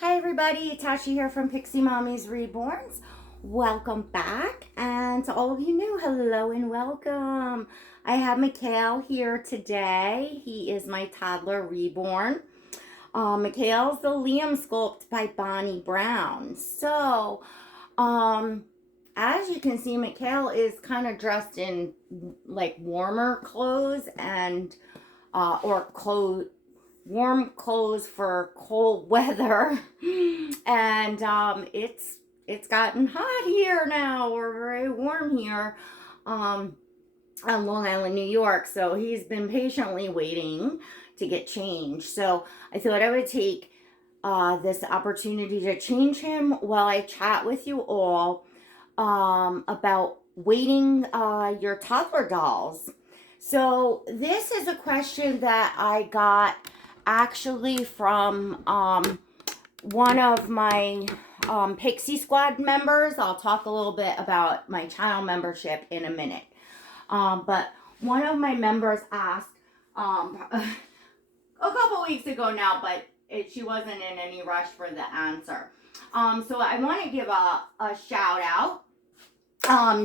Hi everybody, Tashi here from Pixie Mommy's Reborns. Welcome back, and to all of you new, hello and welcome. I have Mikhail here today. He is my toddler reborn. Mikhail's the Liam sculpt by Bonnie Brown. So, as you can see, Mikhail is kind of dressed in like warmer clothes and or clothes warm clothes for cold weather. And it's gotten hot here now. We're very warm here on Long Island, New York. So he's been patiently waiting to get changed. So I thought I would take this opportunity to change him while I chat with you all about weighting your toddler dolls. So this is a question that I got actually from one of my Pixie Squad members. I'll talk a little bit about my channel membership in a minute. But one of my members asked a couple weeks ago now, but she wasn't in any rush for the answer. So I want to give a shout out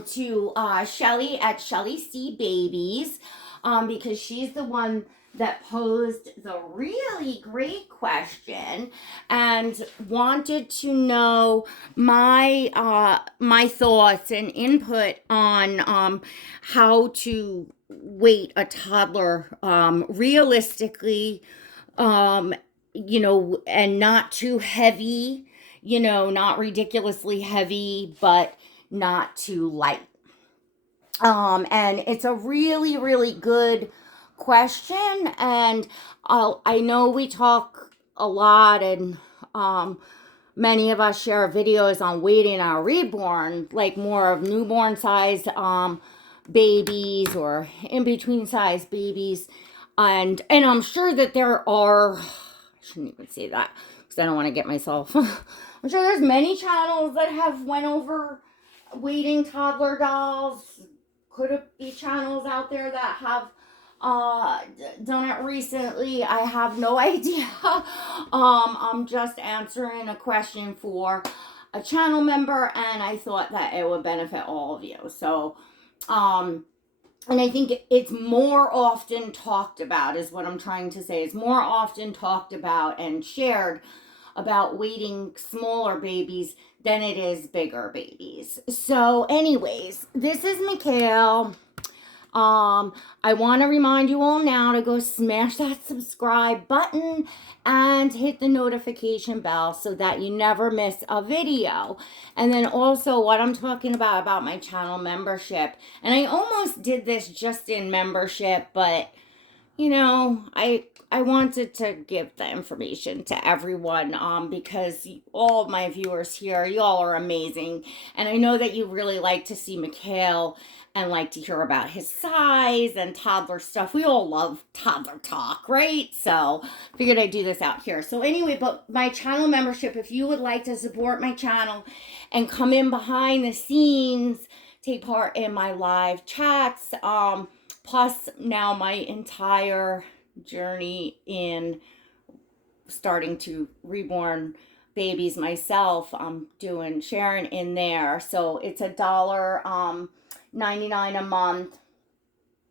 to Shelly at Shelly C Babies, because she's the one that posed the really great question and wanted to know my thoughts and input on how to weight a toddler realistically, and not too heavy, not ridiculously heavy, but not too light. And it's a really, really good question. And I know we talk a lot, and many of us share videos on weighting our reborn, like more of newborn size babies or in between size babies. And I'm sure that there are, I shouldn't even say that because I don't want to get myself, I'm sure there's many channels that have went over weighting toddler dolls. Could be channels out there that have done it recently. I have no idea. I'm just answering a question for a channel member, and I thought that it would benefit all of you. So, and I think it's more often talked about, is what I'm trying to say. It's more often talked about and shared about weighting smaller babies than it is bigger babies. So anyways, this is Mikhail. I want to remind you all now to go smash that subscribe button and hit the notification bell so that you never miss a video. And then also what I'm talking about my channel membership. And I almost did this just in membership, but I wanted to give the information to everyone because all of my viewers here, y'all are amazing. And I know that you really like to see Mikhail and like to hear about his size and toddler stuff. We all love toddler talk, right? So figured I'd do this out here. So anyway, but my channel membership, if you would like to support my channel and come in behind the scenes, take part in my live chats, plus now my entire journey in starting to reborn babies myself, I'm sharing in there. So it's $1.99 a month.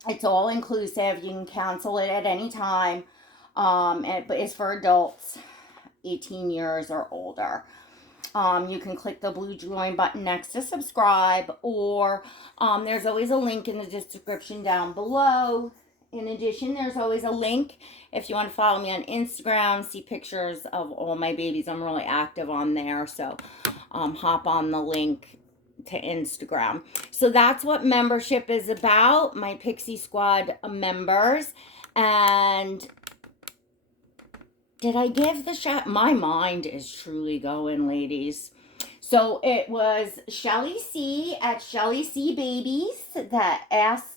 It's all inclusive. You can cancel it at any time. But it's for adults 18 years or older. You can click the blue join button next to subscribe, or there's always a link in the description down below. In addition, there's always a link if you want to follow me on Instagram, see pictures of all my babies. I'm really active on there, so hop on the link to Instagram. So that's what membership is about, my Pixie Squad members. And did I give the shout? My mind is truly going, ladies. So it was Shelly C at Shelly C Babies that asked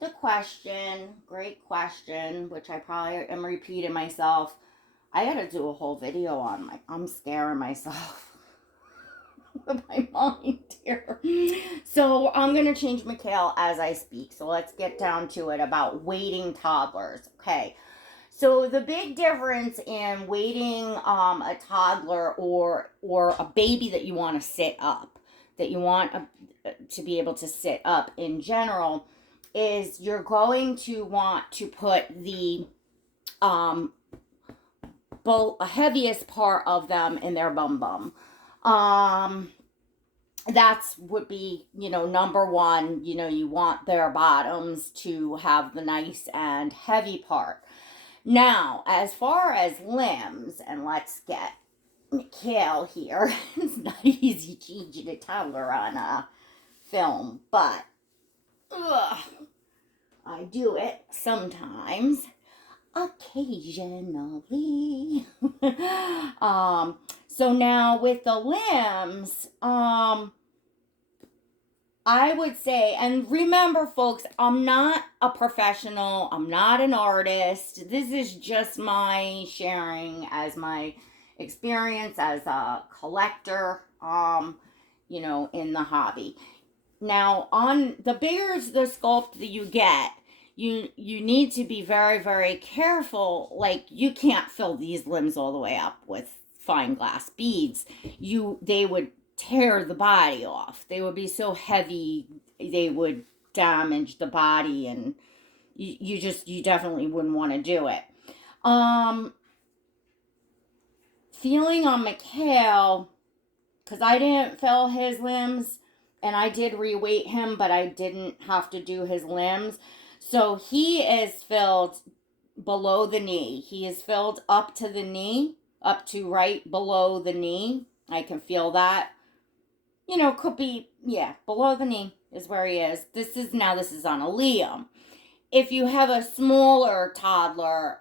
the question. Great question, which I probably am repeating myself. I gotta do a whole video on I'm scaring myself with my mind here. So I'm gonna change Mikhail as I speak. So let's get down to it about weighting toddlers. Okay. So the big difference in weighting a toddler or a baby that you want to sit up, that you want to be able to sit up in general, is you're going to want to put the um, heaviest part of them in their bum bum. That's would be, number one. You want their bottoms to have the nice and heavy part. Now, as far as limbs, and let's get Mikhail here. It's not easy changing a toddler on a film, but I do it sometimes, occasionally. So now with the limbs, I would say, and remember, folks, I'm not a professional. I'm not an artist. This is just my sharing as my experience as a collector, in the hobby. Now, on the bigger the sculpt that you get, you need to be very, very careful. Like, you can't fill these limbs all the way up with fine glass beads. They would tear the body off. They would be so heavy, they would damage the body, and you definitely wouldn't want to do it. Feeling on Mikhail, because I didn't fill his limbs, and I did reweight him, but I didn't have to do his limbs. So he is filled below the knee. He is filled up to the knee, up to right below the knee. I can feel that. Could be, below the knee is where he is. This is on a Liam. If you have a smaller toddler,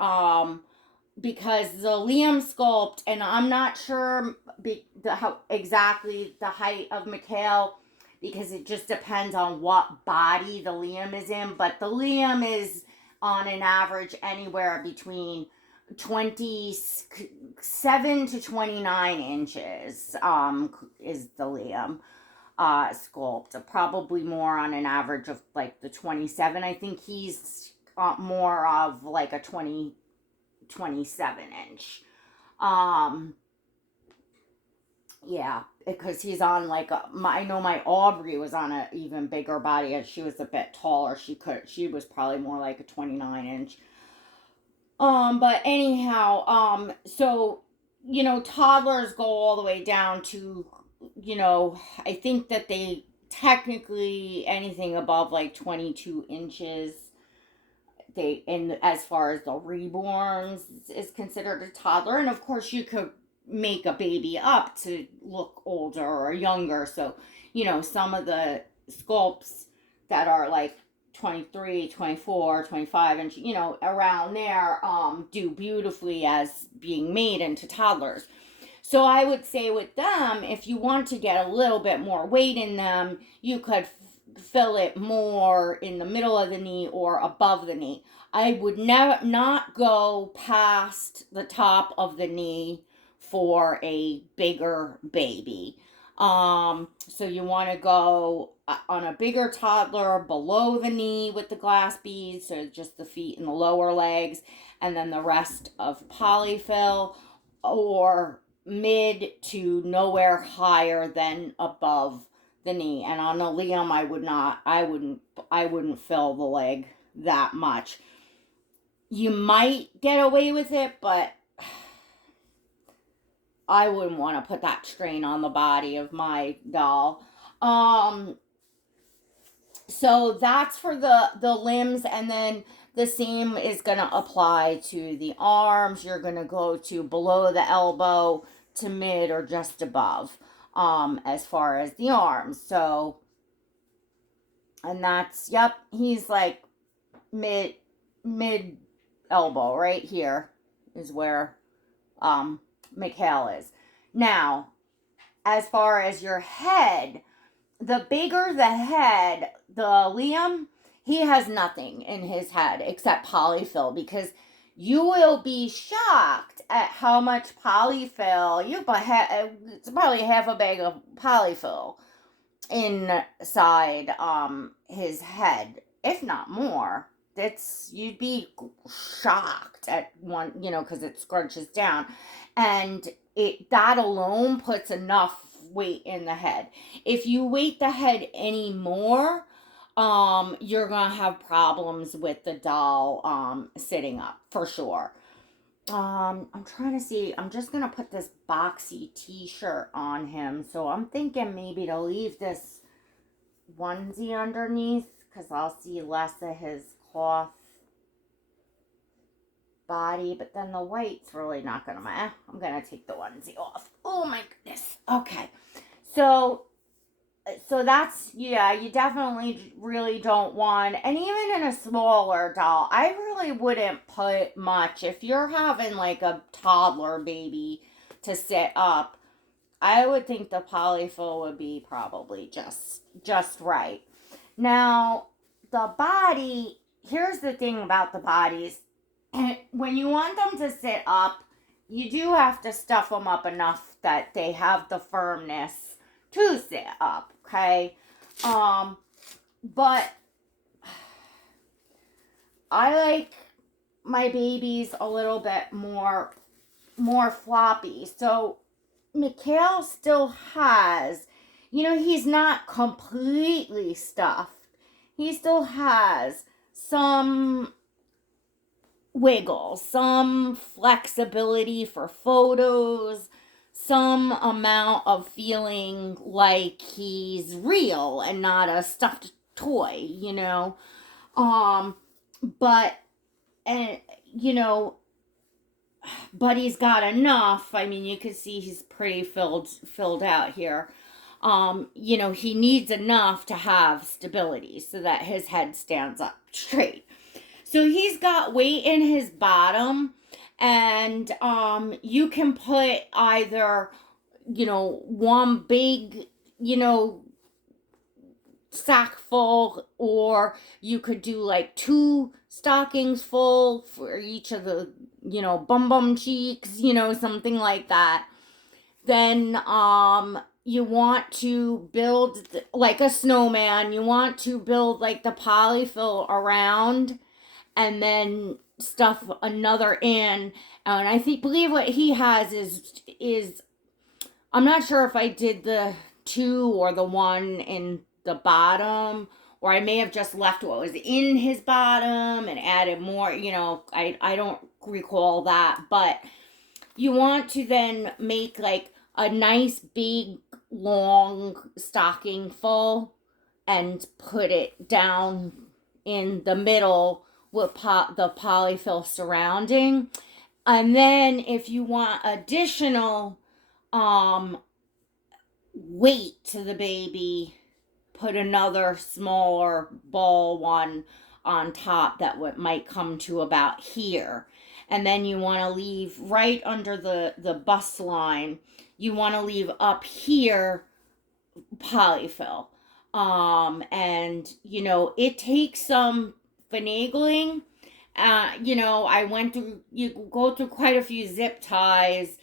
because the Liam sculpt, and I'm not sure how exactly the height of Mikhail, because it just depends on what body the Liam is in, but the Liam is on an average anywhere between 27 to 29 inches is the Liam sculpt. Probably more on an average of like the 27. I think he's more of like a 27 inch. Yeah, because he's on like I know my Aubrey was on an even bigger body, and she was a bit taller. She was probably more like a 29 inch. But anyhow, so, toddlers go all the way down to, I think that they technically anything above like 22 inches, as far as the reborns is considered a toddler. And of course you could make a baby up to look older or younger. So, some of the sculpts that are like 23, 24, 25 inch, around there, do beautifully as being made into toddlers. So I would say with them, if you want to get a little bit more weight in them, you could fill it more in the middle of the knee or above the knee. I would not go past the top of the knee for a bigger baby. So you want to go on a bigger toddler below the knee with the glass beads, so just the feet and the lower legs, and then the rest of polyfill, or mid to nowhere higher than above the knee. And on a Liam, I wouldn't fill the leg that much. You might get away with it, but I wouldn't want to put that strain on the body of my doll. So that's for the limbs, and then the same is going to apply to the arms. You're going to go to below the elbow to mid or just above, as far as the arms. So, and that's, he's like mid elbow right here is where Mikhail is. Now, as far as your head, the bigger the head, the Liam, he has nothing in his head except polyfill, because you will be shocked at how much polyfill it's probably half a bag of polyfill inside his head, if not more. you'd be shocked at one, because it scrunches down, and that alone puts enough weight in the head. If you weight the head anymore, you're gonna have problems with the doll sitting up for sure. I'm trying to see. I'm just gonna put this boxy t-shirt on him, so I'm thinking maybe to leave this onesie underneath, because I'll see less of his cloth body, but then the white's really not gonna matter. I'm gonna take the onesie off. Oh my goodness. Okay. So that's, yeah, you definitely really don't want, and even in a smaller doll, I really wouldn't put much. If you're having like a toddler baby to sit up, I would think the polyfill would be probably just right. Now, the body, here's the thing about the bodies. When you want them to sit up, you do have to stuff them up enough that they have the firmness to sit up, okay? But I like my babies a little bit more floppy. So Mikhail still has, he's not completely stuffed. He still has some wiggle, some flexibility for photos, some amount of feeling like he's real and not a stuffed toy, but, and, but he's got enough. I mean, you can see he's pretty filled out here. He needs enough to have stability so that his head stands up straight. So he's got weight in his bottom, and you can put either, one big, sack full, or you could do like 2 stockings full for each of the, bum cheeks, something like that. Then you want to build like a snowman. You want to build like the polyfill around, and then stuff another in. And I believe what he has is I'm not sure if I did the 2 or the 1 in the bottom, or I may have just left what was in his bottom and added more, I don't recall that. But you want to then make like a nice big long stocking full and put it down in the middle with the polyfill surrounding. And then if you want additional weight to the baby, put another smaller ball one on top that might come to about here. And then you want to leave right under the bust line, you want to leave up here polyfill. And it takes some finagling. I went through, you go through quite a few zip ties,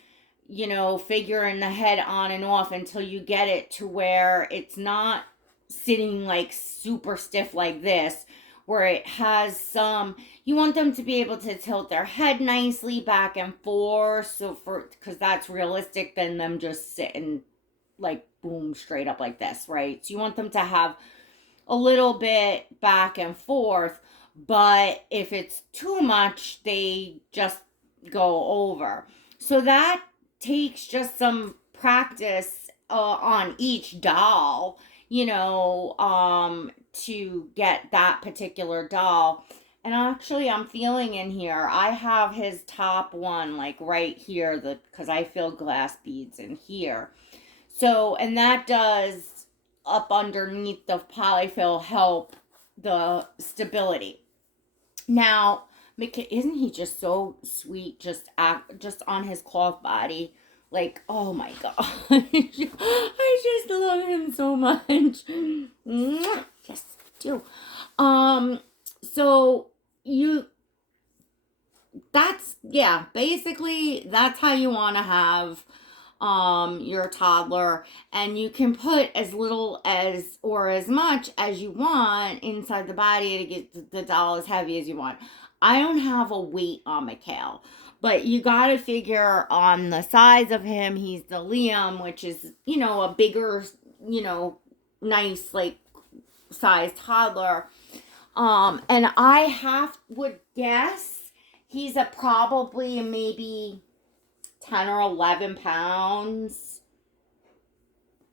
figuring the head on and off until you get it to where it's not sitting like super stiff like this, where it has some, you want them to be able to tilt their head nicely back and forth, so because that's realistic than them just sitting like boom straight up like this, right? So you want them to have a little bit back and forth, but if it's too much, they just go over. So that takes just some practice on each doll, to get that particular doll. And actually, I'm feeling in here, I have his top one like right here, because I feel glass beads in here. So, and that does up underneath the polyfill help the stability. Now, isn't he just so sweet, just on his cloth body? Like, oh my god. I just love him so much. Yes, I do. So basically that's how you want to have your toddler, and you can put as little as or as much as you want inside the body to get the doll as heavy as you want. I don't have a weight on Mikhail, but you got to figure on the size of him. He's the Liam, which is, a bigger, nice, like, size toddler. And would guess he's at probably maybe 10 or 11 pounds,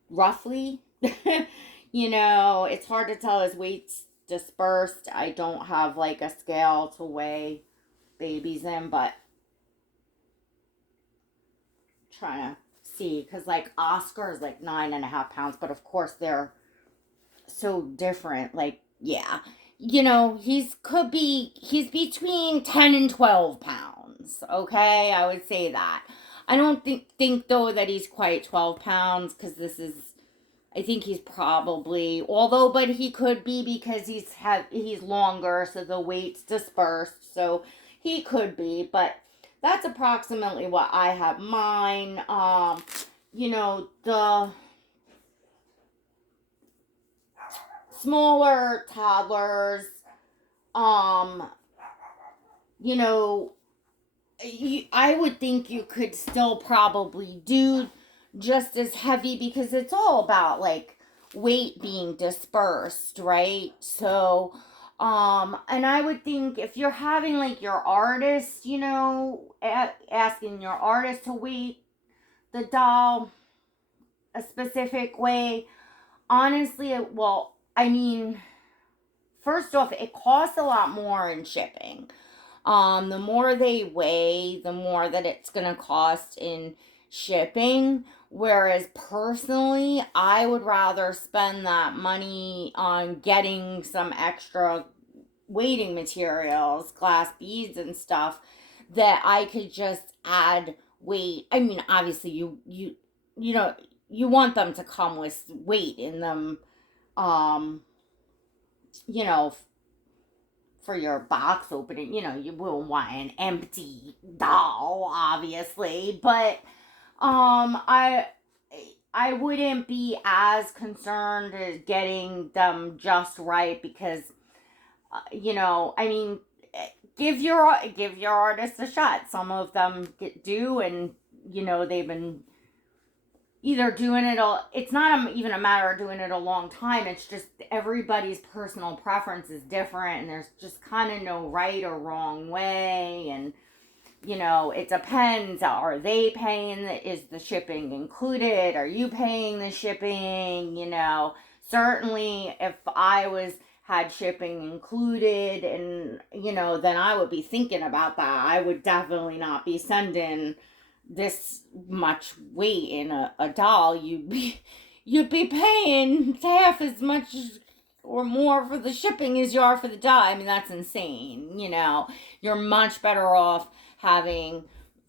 roughly. It's hard to tell. His weight's dispersed. I don't have like a scale to weigh babies in, but trying to see, because like Oscar is like 9.5 pounds, but of course they're so different. Like, yeah, he's between 10 and 12 pounds. Okay, I would say that. I don't think though that he's quite 12 pounds, because I think he's probably, but he could be, because he's longer, so the weight's dispersed, so he could be, but that's approximately what I have mine. The smaller toddlers, I would think you could still probably do just as heavy, because it's all about like weight being dispersed, right? So, and I would think if you're having like your artist, asking your artist to weight the doll a specific way, honestly, first off, it costs a lot more in shipping. The more they weigh, the more that it's going to cost in shipping. Whereas personally, I would rather spend that money on getting some extra weighting materials, glass beads and stuff, that I could just add weight. I mean, obviously you want them to come with weight in them, you know, for your box opening. You will want an empty doll, obviously, but I wouldn't be as concerned as getting them just right, because give your artist a shot. Some of them do, and they've been either doing it it's not even a matter of doing it a long time. It's just everybody's personal preference is different, and there's just kind of no right or wrong way. And it depends. Are they paying? Is the shipping included? Are you paying the shipping? Certainly if I had shipping included, and then I would be thinking about that. I would definitely not be sending this much weight in a doll. You'd be paying half as much or more for the shipping as you are for the doll. I mean, that's insane. You're much better off having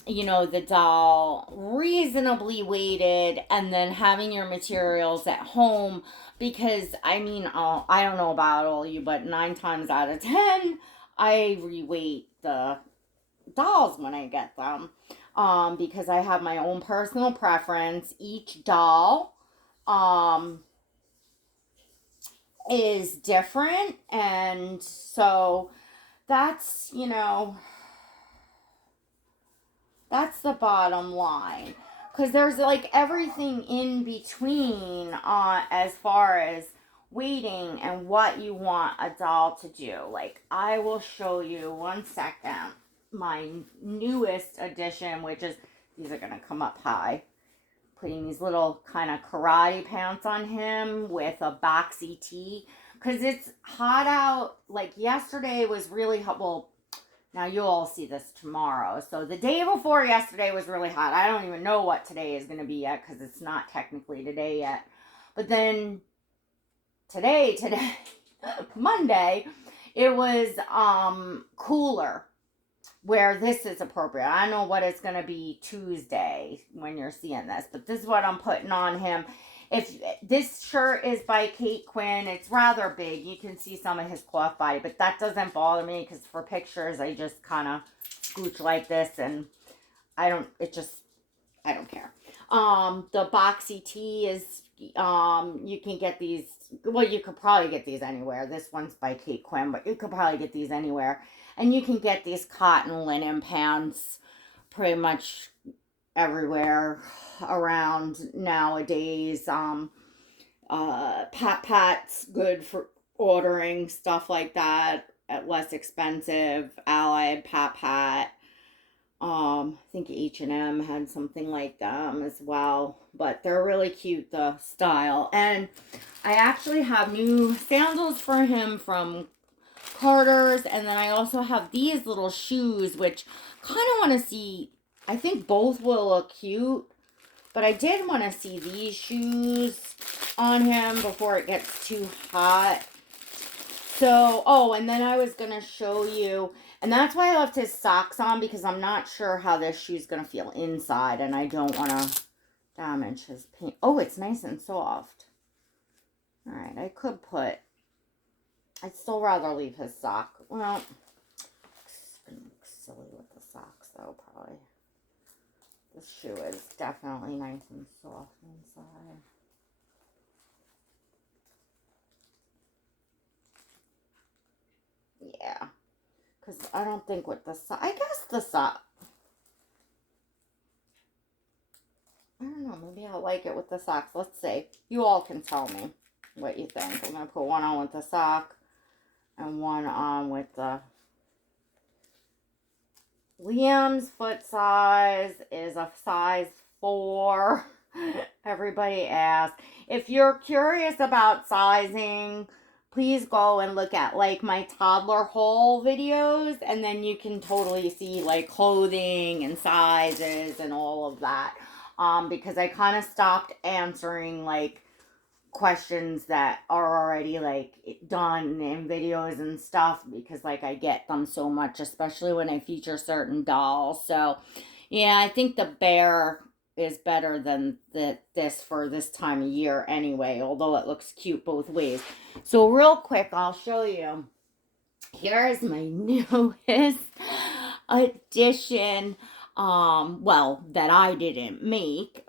the doll reasonably weighted, and then having your materials at home, because I don't know about all you, but 9 times out of 10 I reweight the dolls when I get them, because I have my own personal preference. Each doll is different, and so that's that's the bottom line, because there's like everything in between, as far as weighting and what you want a doll to do. Like, I will show you, one second, my newest addition, which is, these are gonna come up high, putting these little kind of karate pants on him with a boxy tee, because it's hot out. Like, yesterday was really hot. Well, now you'll all see this tomorrow. So the day before yesterday was really hot. I don't even know what today is going to be yet, because it's not technically today yet. But then today, Monday, it was cooler, where this is appropriate. I don't know what it's going to be Tuesday when you're seeing this, but this is what I'm putting on him. If this shirt is by Kate Quinn, it's rather big. You can see some of his cloth body, but that doesn't bother me, because for pictures, I just kind of scooch like this, and I don't care. The boxy tee is, you can get these, well, you could probably get these anywhere. This one's by Kate Quinn, but you could probably get these anywhere. And you can get these cotton linen pants pretty much everywhere around nowadays. Pat's good for ordering stuff like that at less expensive. Allied, Pat. I think H&M had something like them as well, but they're really cute, the style. And I actually have new sandals for him from Carter's, and then I also have these little shoes, which kind of want to see. I think both will look cute, but I did want to see these shoes on him before it gets too hot. So, oh, and then I was going to show you, and that's why I left his socks on, because I'm not sure how this shoe's going to feel inside, and I don't want to damage his paint. Oh, it's nice and soft. All right, I could put, I'd still rather leave his sock. Well, it's going to look silly with the socks, though, probably. This shoe is definitely nice and soft inside. Yeah, because I don't think with the sock, I guess the sock, I don't know, maybe I'll like it with the socks. Let's see. You all can tell me what you think. I'm going to put one on with the sock and one on with the... Liam's foot size is a size 4. Everybody asks. If you're curious about sizing, please go and look at like my toddler haul videos, and then you can totally see like clothing and sizes and all of that. Because I kind of stopped answering like questions that are already like done in videos and stuff, because like I get them so much, especially when I feature certain dolls. So yeah, I think the bear is better than this for this time of year anyway, although it looks cute both ways. So real quick, I'll show you. Here's my newest addition, well, that I didn't make,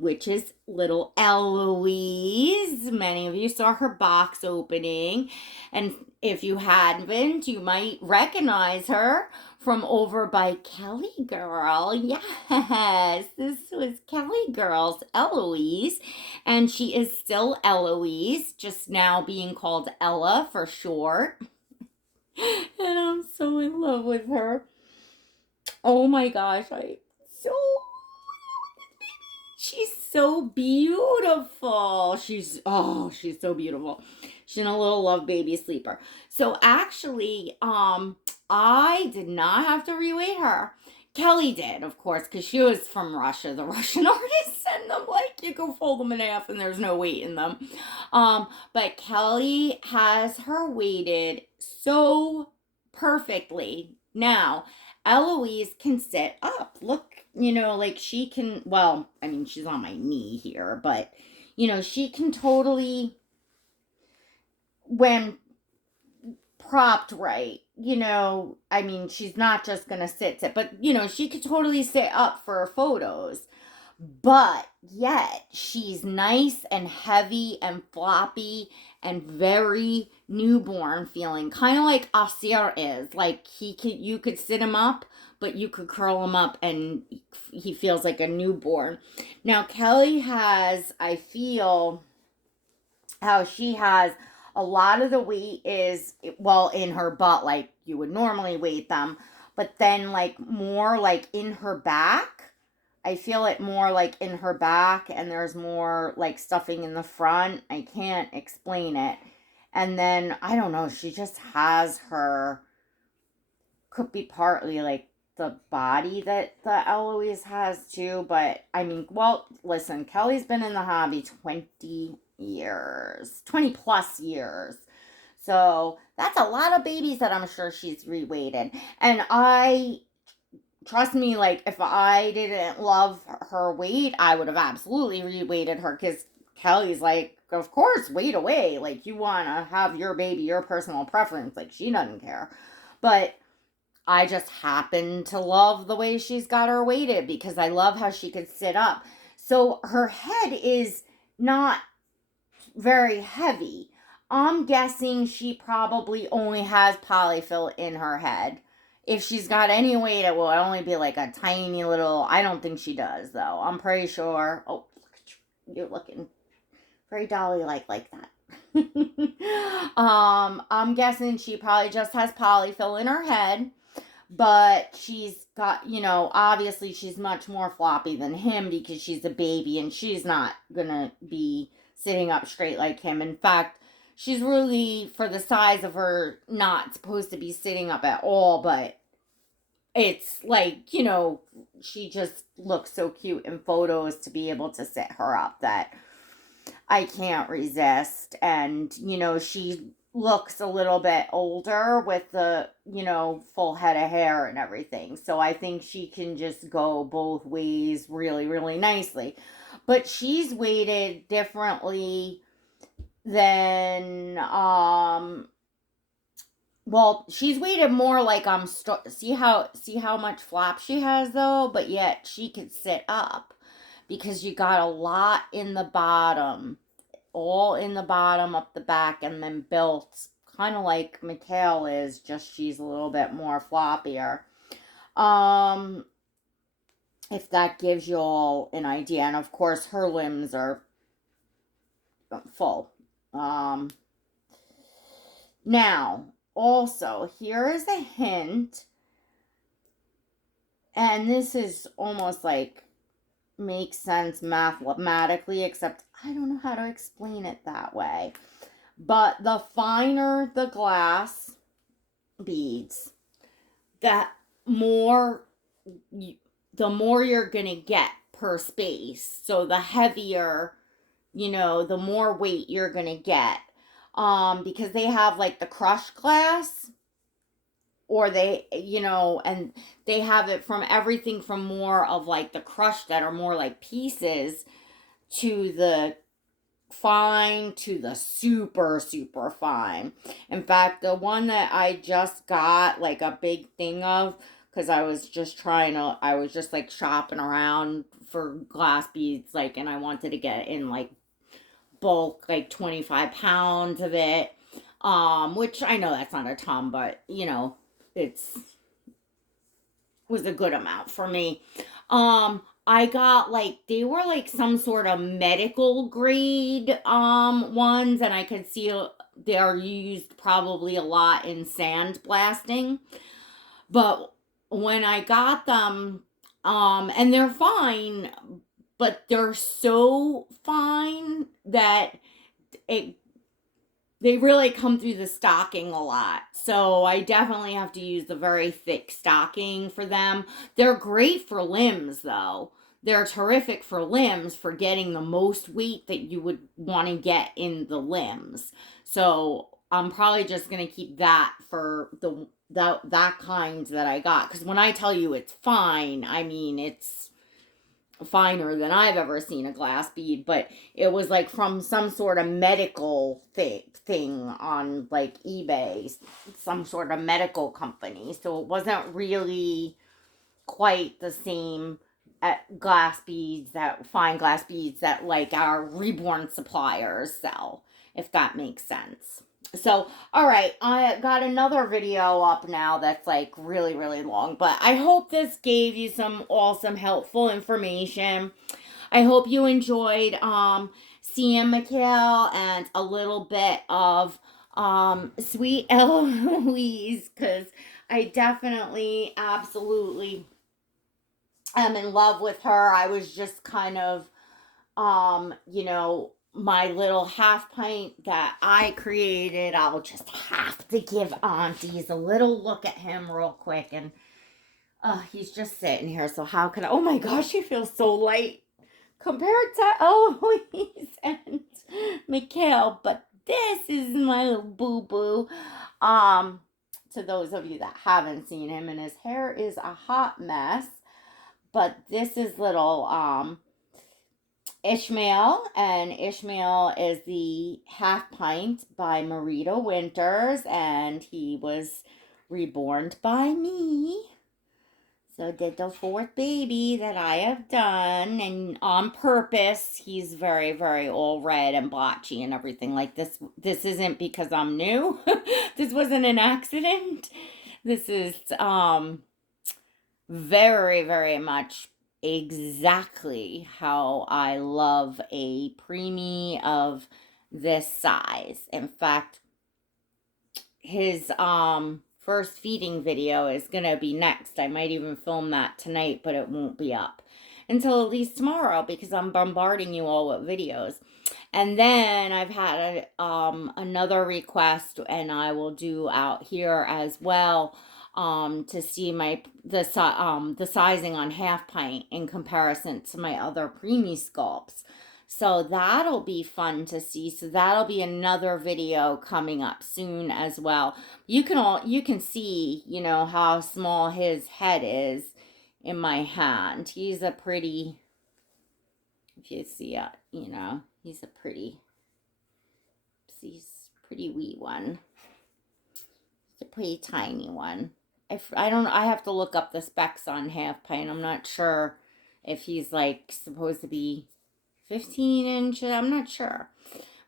which is little Eloise. Many of you saw her box opening, and if you hadn't, you might recognize her from over by Kelly Girl. Yes, this was Kelly Girl's Eloise, and she is still Eloise, just now being called Ella for short. And I'm so in love with her. Oh my gosh, she's so beautiful. She's so beautiful. She's a little love baby sleeper. So actually, I did not have to reweight her. Kelly did, of course, because she was from Russia. The Russian artists send them like you can fold them in half and there's no weight in them. But Kelly has her weighted so perfectly. Now, Eloise can sit up. Look, like she can, well, I mean, she's on my knee here, but, she can totally, when propped right, I mean, she's not just going to sit, but, she could totally sit up for photos. But yet, she's nice and heavy and floppy and very newborn feeling. Kind of like Asir is. Like, you could sit him up, but you could curl him up and he feels like a newborn. Now, Kelly has, I feel, how she has a lot of the weight is, well, in her butt, like you would normally weight them. But then, like, more like in her back. I feel it more like in her back, and there's more like stuffing in the front. I can't explain it. And then, I don't know, she just has her, could be partly like the body that the Eloise has too. But I mean, well, listen, Kelly's been in the hobby 20 years, 20 plus years. So that's a lot of babies that I'm sure she's reweighted. And trust me, like, if I didn't love her weight, I would have absolutely reweighted her, because Kelly's like, of course, weight away. Like, you want to have your baby, your personal preference. Like, she doesn't care. But I just happen to love the way she's got her weighted, because I love how she could sit up. So her head is not very heavy. I'm guessing she probably only has polyfill in her head. If she's got any weight, it will only be like a tiny little. I don't think she does, though. I'm pretty sure. Oh, you're looking very dolly like that. I'm guessing she probably just has polyfill in her head, but she's got, obviously she's much more floppy than him because she's a baby and she's not gonna be sitting up straight like him. In fact, she's really, for the size of her, not supposed to be sitting up at all, but it's like, she just looks so cute in photos to be able to sit her up that I can't resist. And, she looks a little bit older with the, full head of hair and everything. So I think she can just go both ways really, really nicely. But she's weighted differently than, well, she's weighted more like see how much flap she has though, but yet she could sit up because you got a lot in the bottom, all in the bottom, up the back, and then built kind of like Mikhail is, just she's a little bit more floppier. If that gives you all an idea. And of course her limbs are full. Now, also, here is a hint, and this is almost like makes sense mathematically, except I don't know how to explain it that way. But the finer the glass beads, the more you're gonna get per space. So the heavier, the more weight you're gonna get. Because they have like the crushed glass, or they, and they have it from everything from more of like the crushed that are more like pieces to the fine to the super, super fine. In fact, the one that I just got like a big thing of, because I was just like shopping around for glass beads, like, and I wanted to get in like bulk, like 25 pounds of it, which I know that's not a ton, but it's was a good amount for me. I got like, they were like some sort of medical grade ones, and I could see they're used probably a lot in sandblasting. But when I got them, and they're fine, but they're so fine that they really come through the stocking a lot. So I definitely have to use the very thick stocking for them. They're great for limbs though. They're terrific for limbs, for getting the most weight that you would want to get in the limbs. So I'm probably just going to keep that for that kind that I got. Because when I tell you it's fine, I mean it's finer than I've ever seen a glass bead, but it was like from some sort of medical thing on like eBay, some sort of medical company. So it wasn't really quite the same at glass beads, that fine glass beads that like our reborn suppliers sell, if that makes sense. So, all right, I got another video up now that's like really, really long, but I hope this gave you some awesome, helpful information. I hope you enjoyed seeing Mikhail and a little bit of sweet Eloise, because I definitely, absolutely am in love with her. I was just kind of, my little half pint that I created. I'll just have to give aunties a little look at him real quick. And he's just sitting here. So how could I? Oh my gosh, he feels so light compared to Eloise and Mikhail. But this is my little boo-boo. To those of you that haven't seen him, and his hair is a hot mess. But this is little E.MAIL, and E.MAIL is the half pint by Marita Winters, and he was reborn by me. So did the fourth baby that I have done, and on purpose. He's very, very all red and blotchy and everything like this. This isn't because I'm new. This wasn't an accident. This is very, very much exactly how I love a preemie of this size. In fact, his first feeding video is gonna be next. I might even film that tonight, but it won't be up until at least tomorrow because I'm bombarding you all with videos. And then I've had another request, and I will do out here as well, to see the sizing on half pint in comparison to my other preemie sculpts. So that'll be fun to see. So that'll be another video coming up soon as well. You can see, how small his head is in my hand. He's a pretty, if you see it, he's he's a pretty wee one. He's a pretty tiny one. I have to look up the specs on half pint. I'm not sure if he's like supposed to be 15 inches. I'm not sure.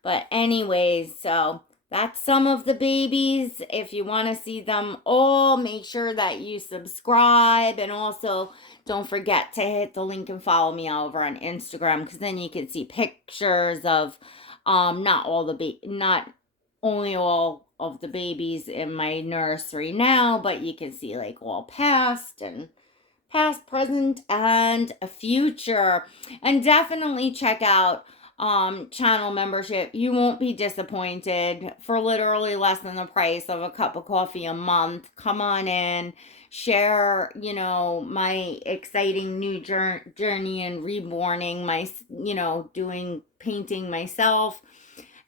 But anyways, so that's some of the babies. If you want to see them all, make sure that you subscribe, and also don't forget to hit the link and follow me over on Instagram, because then you can see pictures of not only all of the babies in my nursery now, but you can see like all past, present, and future. And definitely check out channel membership. You won't be disappointed. For literally less than the price of a cup of coffee a month, come on in, share my exciting new journey in reborning, my doing painting myself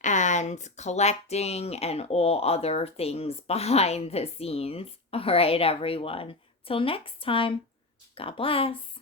and collecting and all other things behind the scenes. All right, everyone, till next time, God bless.